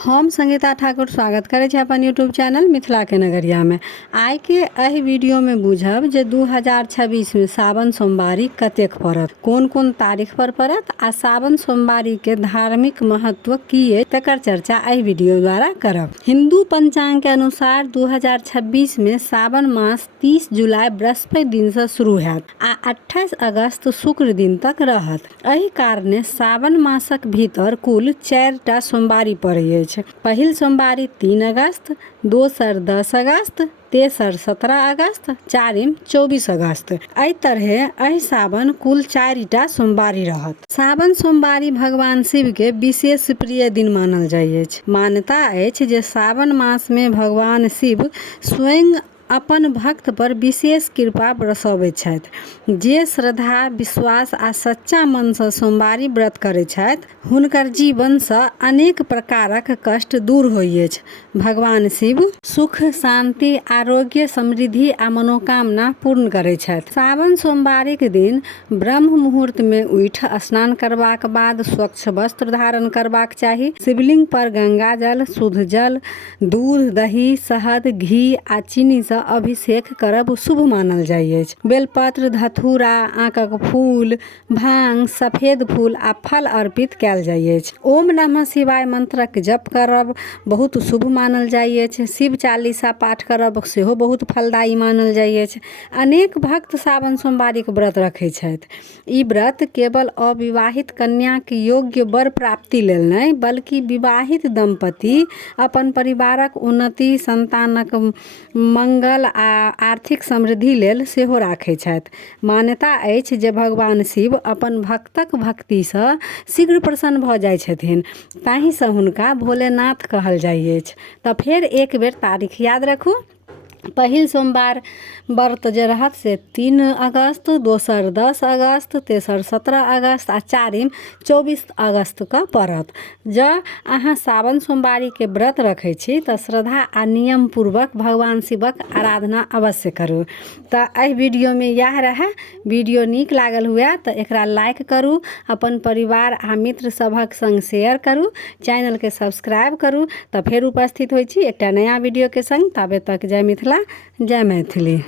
हम संगीता ठाकुर स्वागत करे छी अपन यूट्यूब चैनल मिथिला के नगरिया में। आइ के एहि वीडियो में बुझब जे 2026 में सावन सोमवारी कतेक पड़त, कोन कोन तारीख पर पड़त आ सावन सोमवारी के धार्मिक महत्व की है तकर चर्चा एहि वीडियो द्वारा करब। हिंदू पंचांग के अनुसार 2026 में सावन मास 30 जुलाई बृहस्पति दिन से शुरू हैत आ 28 अगस्त शुक्र दिन तक रहत। एहि कारणे सावन मासक भीतर कुल 4टा सोमवारी पड़ै अछि। पहिल सोमवारी 3 अगस्त, दोसर 10 अगस्त, तेसर 17 अगस्त, चारिम 24 अगस्त। एहि तरहे एहि सावन कुल 4टा सोमवारी रहत। सावन सोमवारी भगवान शिव के विशेष प्रिय दिन मानल जाइ अछि। मान्यता अछि जे सावन मास में भगवान शिव स्वयं अपन भक्त पर विशेष कृपा बरसबैत छथि। जे श्रद्धा, विश्वास आ सच्चा मन से सोमवारी व्रत करै छथि हुनकर जीवन से अनेक प्रकारक कष्ट दूर होइ अछि। भगवान शिव सुख, शांति, आरोग्य, समृद्धि आ मनोकामना पूर्ण करै छथि। सावन सोमवारी के दिन ब्रह्म मुहूर्त में उठि स्नान करबाक बाद स्वच्छ वस्त्र धारण करबाक चाही। शिवलिंग पर गंगा जल, शुद्ध जल, दूध, दही, शहद, घी आ चीनी से अभिषेक करब शुभ मानल जाइ अछि। बेलपत्र, धतूरा, आकक फूल, भांग, सफेद फूल आ फल अर्पित कयल जाइ अछि। ओम नमः शिवाय मंत्रक जप करब बहुत शुभ मानल जाइ अछि। शिव चालीसा पाठ करब सेहो बहुत फलदायी मानल जाइ अछि। अनेक भक्त सावन सोमवारी के व्रत रखै छथि। ई व्रत केवल अविवाहित कन्या के योग्य वर प्राप्ति लेल नहीं बल्कि विवाहित दंपति अपन परिवारक उन्नति, संतानक मंगल आ आर्थिक समृद्धि लेल सेहो राखै छथि। मान्यता अछि जे भगवान शिव अपन भक्तक भक्ति से शीघ्र प्रसन्न भऽ जाइ छथिन, ताहि से हुनका भोलेनाथ कहल जाइ अछि। तऽ फेर एक बेर तारीख याद रखू। पहिल सोमवार व्रत जे रहत से 3 अगस्त, दोसर 10 अगस्त, तेसर 17 अगस्त आ चारिम 24 अगस्त के पड़त। जँ अहाँ सावन सोमवारी के व्रत रखै छी तऽ श्रद्धा आ नियम पूर्वक भगवान शिवक आराधना अवश्य करू। तऽ एहि वीडियो में यह रहे। वीडियो नीक लागल हुए तऽ एकरा लाइक करू, अपन परिवार आ मित्र सभक संग शेयर करू, चैनल के सब्सक्राइब करू। तऽ फेर उपस्थित होइ छी एकटा नया वीडियो के संग। ताबे तक जय मिथिला, जय मैथिली।